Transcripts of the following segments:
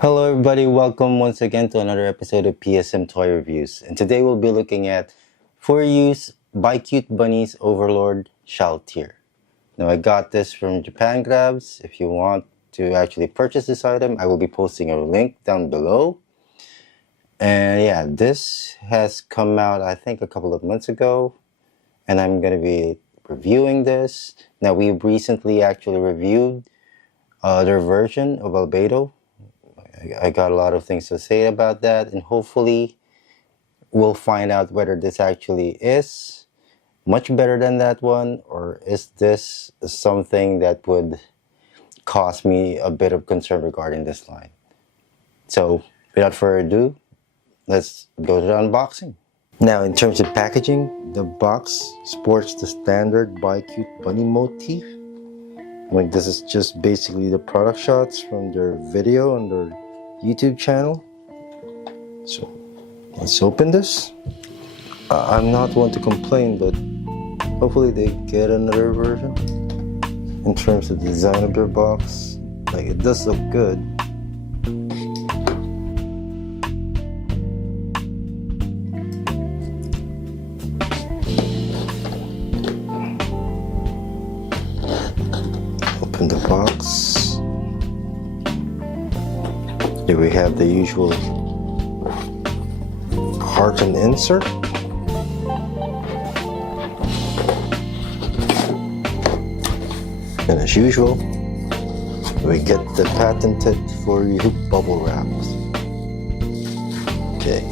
Hello everybody, welcome once again to another episode of PSM Toy Reviews. And today we'll be looking at FuRyu BiCute Bunnies Overlord Shalltear. Now I got this from Japan Grabs. If you want to actually purchase this item, I will be posting a link down below. And yeah, this has come out I think a couple of months ago. And I'm going to be reviewing this. Now we've recently actually reviewed their version of Albedo. I got a lot of things to say about that, and hopefully we'll find out whether this actually is much better than that one, or is this something that would cause me a bit of concern regarding this line. So without further ado, let's go to the unboxing. Now in terms of packaging, the box sports the standard BiCute bunny motif. Like, this is just basically the product shots from their video on their YouTube channel. So let's open this. I'm not one to complain, but hopefully they get another version. In terms of the design of their box, like, it does look good. Open the box. Here we have the usual carton insert. And as usual, we get the patented FuRyu bubble wrap. Okay.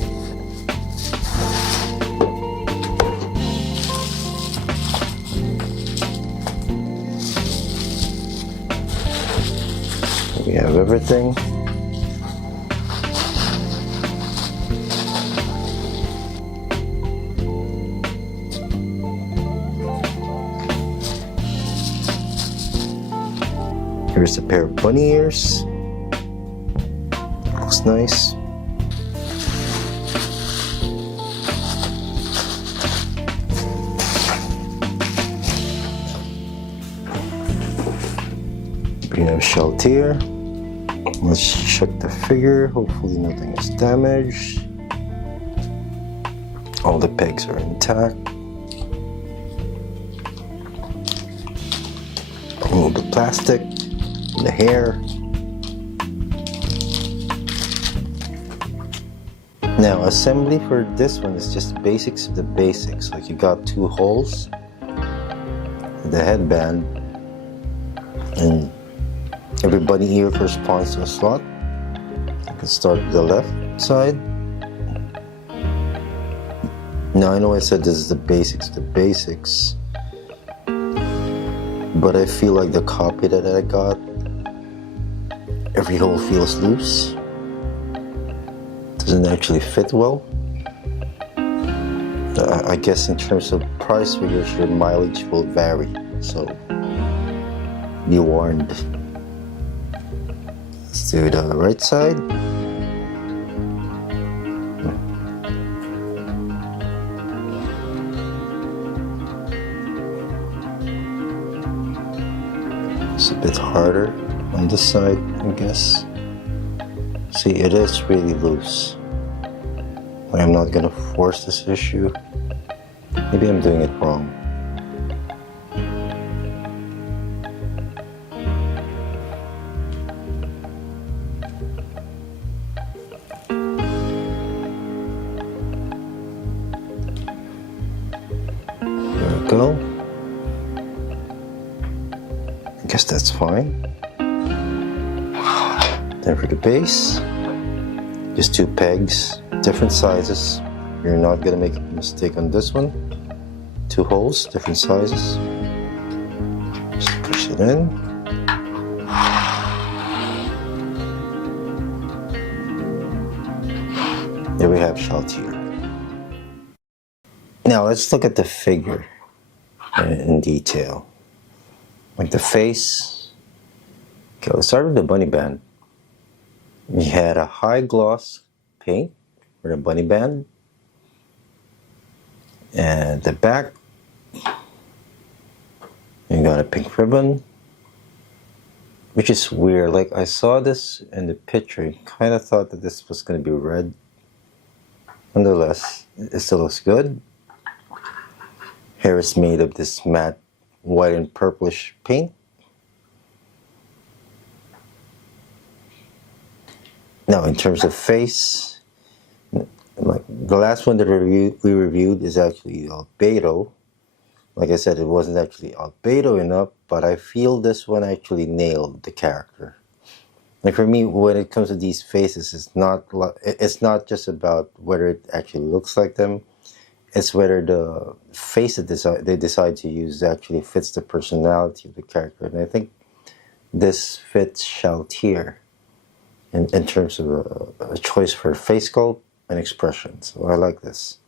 We have everything. Here's a pair of bunny ears. Looks nice. We have Shalltear. Let's check the figure. Hopefully nothing is damaged. All the pegs are intact. Remove the plastic. The hair. Now assembly for this one is just basics of the basics. Like, you got two holes, the headband, and every bunny ear corresponds to a slot. You can start with the left side. Now I know I said this is the basics of the basics, but I feel like the copy that I got, every hole feels loose. Doesn't actually fit well. I guess in terms of price figures, your mileage will vary, so be warned. Let's do the right side. It's a bit harder on this side, I guess. See, it is really loose. I'm not gonna force this issue. Maybe I'm doing it wrong. There we go. I guess that's fine. Then for the base, just two pegs, different sizes. You're not gonna make a mistake on this one. Two holes, different sizes. Just push it in. There we have Shalltear. Now let's look at the figure in detail. Like the face. Okay, let's start with the bunny band. We had a high gloss paint for the bunny band. And the back, you got a pink ribbon. which is weird. Like, I saw this in the picture and kind of thought that this was going to be red. Nonetheless, it still looks good. Hair is made of this matte white and purplish paint. Now, in terms of face, like the last one that we reviewed is actually albedo. Like I said, it wasn't actually albedo enough, but I feel this one actually nailed the character. Like for me, when it comes to these faces, it's not just about whether it actually looks like them. It's whether the face that they decide to use actually fits the personality of the character. And I think this fits Shalltear in terms of a choice for face sculpt and expression. So I like this.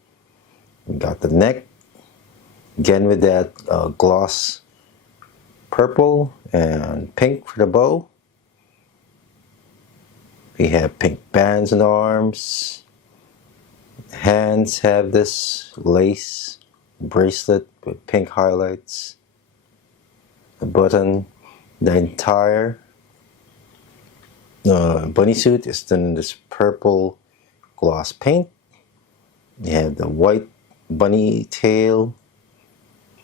We got the neck, again with that gloss purple and pink for the bow. We have pink bands on the arms. Hands have this lace bracelet with pink highlights. The button, the entire bunny suit is done in this purple gloss paint. You have the white bunny tail.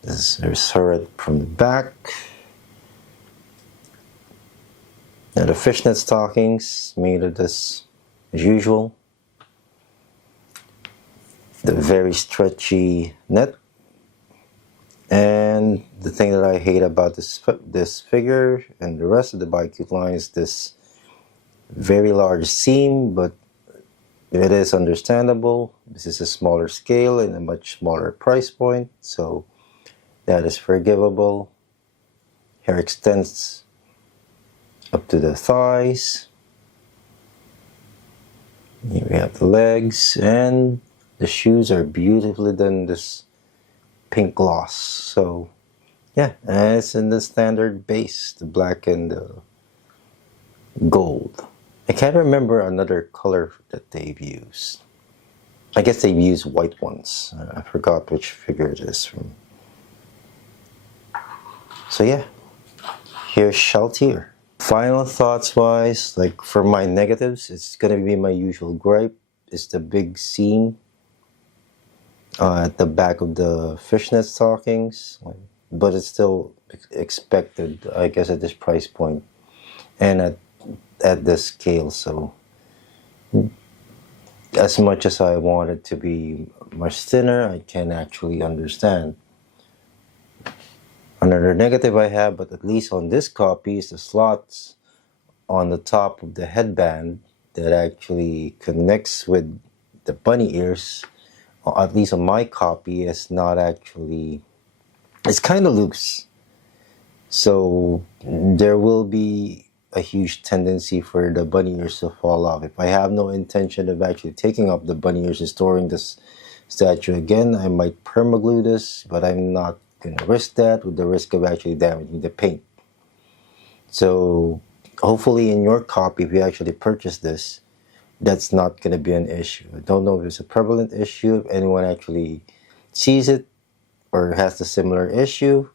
There's her from the back. Now the fishnet stockings made of this as usual. The very stretchy net. And the thing that I hate about this figure and the rest of the BiCute line is this very large seam, but it is understandable. This is a smaller scale and a much smaller price point, so that is forgivable. Hair extends up to the thighs. Here we have the legs, and the shoes are beautifully done this pink gloss. So yeah, and it's in the standard base, the black and the gold. I can't remember another color that they've used. I guess they've used white ones. I forgot which figure it is from. So yeah, here's Shalltear. Final thoughts wise, like for my negatives, it's gonna be my usual gripe. It's the big seam at the back of the fishnet stockings, but it's still expected, I guess, at this price point and at this scale. So as much as I want it to be much thinner, I can actually understand. Another negative I have, but at least on this copy, is the slots on the top of the headband that actually connects with the bunny ears. Or at least on my copy, is not actually, it's kind of loose. So there will be a huge tendency for the bunny ears to fall off. If I have no intention of actually taking up the bunny ears and storing this statue again, I might permaglue this, but I'm not going to risk that with the risk of actually damaging the paint. So hopefully in your copy, if you actually purchase this, that's not going to be an issue. I don't know if it's a prevalent issue, if anyone actually sees it or has the similar issue.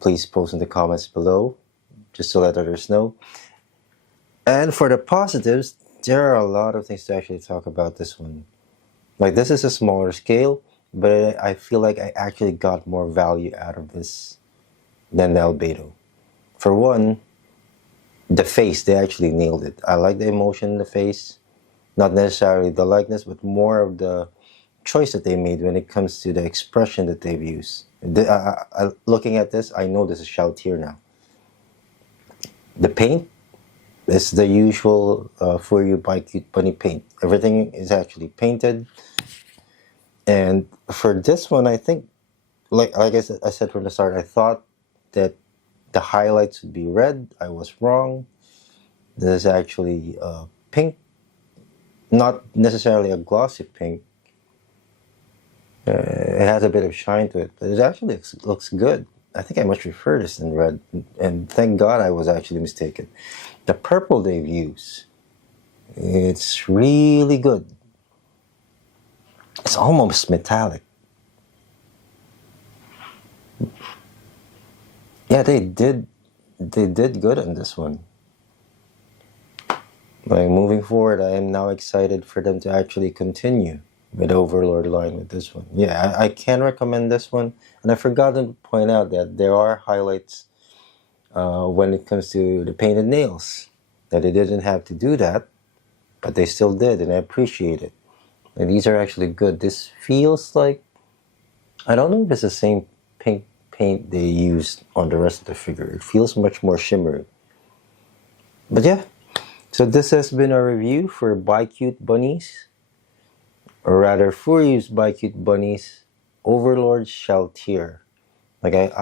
Please post in the comments below just to let others know. And for the positives, there are a lot of things to actually talk about this one. Like, this is a smaller scale, but I feel like I actually got more value out of this than the albedo. For one, the face, they actually nailed it. I like the emotion in the face. Not necessarily the likeness, but more of the choice that they made when it comes to the expression that they've used. Looking at this, I know this is Shalltear now. The paint is the usual FuRyu BiCute Bunny paint. Everything is actually painted. And for this one, I think, like I said from the start, I thought that the highlights would be red. I was wrong. This is actually pink. Not necessarily a glossy pink. It has a bit of shine to it, but it actually looks good. I think I much prefer this in red, and thank God I was actually mistaken. The purple they've used, it's really good. It's almost metallic. Yeah, they did they did good on this one. Like moving forward, I am now excited for them to actually continue with Overlord line with this one. Yeah, I can recommend this one. And I forgot to point out that there are highlights when it comes to the painted nails. That they didn't have to do that, but they still did, and I appreciate it. And these are actually good. This feels like, I don't know if it's the same paint they used on the rest of the figure. It feels much more shimmery. But yeah, so this has been our review for BiCute Bunnies, or rather FuRyu BiCute Bunnies Overlord Shalltear. Like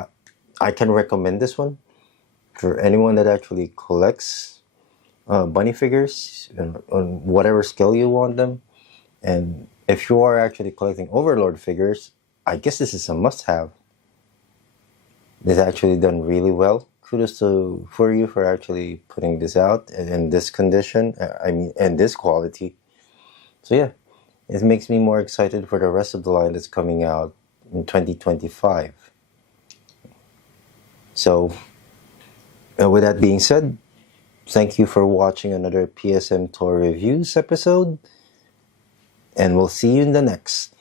I can recommend this one for anyone that actually collects bunny figures on whatever scale you want them. And if you are actually collecting Overlord figures, I guess this is a must-have. It's actually done really well. Kudos to FuRyu for actually putting this out in this condition. And this quality. So yeah, it makes me more excited for the rest of the line that's coming out in 2025. So, with that being said, thank you for watching another PSM Toy Reviews episode, and we'll see you in the next.